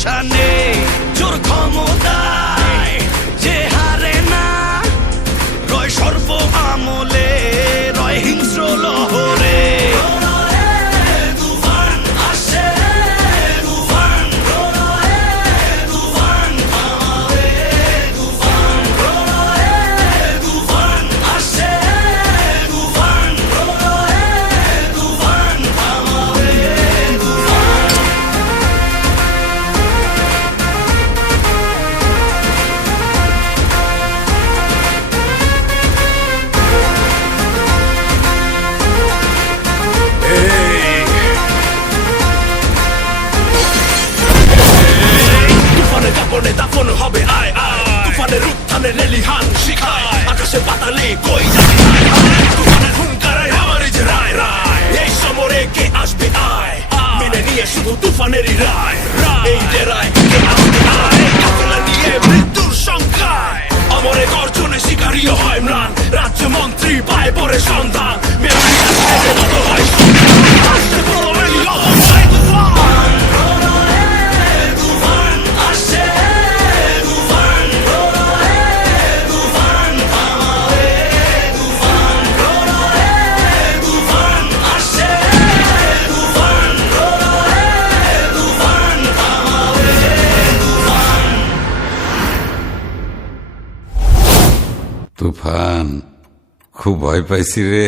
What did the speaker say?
ভরসা নেই জোর ক্ষমতায় যে হারে না রয় সর্ব আমলে রয় হিংস্র লহরে দাফন হবে আয় আয় তুফানের উত্থানের লেলিহান শিখায় আকাশে পাতালে কই যাবে তুফানের হুঙ্কারায় আমার যে রায় রায় এই সমরে কে আসবে আয় মেনে নিয়ে শুধু তুফানেরই রায় এই ডেরায় কে আসবে আয় কাফেলা নিয়ে মৃত্যুর সংখ্যায় অমরে গর্জনে শিকারীও হয় ম্লান রাজ্য মন্ত্রী পায় পরে সন্ধান মেমরি আসে মতো হয় তুফান খুব ভয় পাইছি রে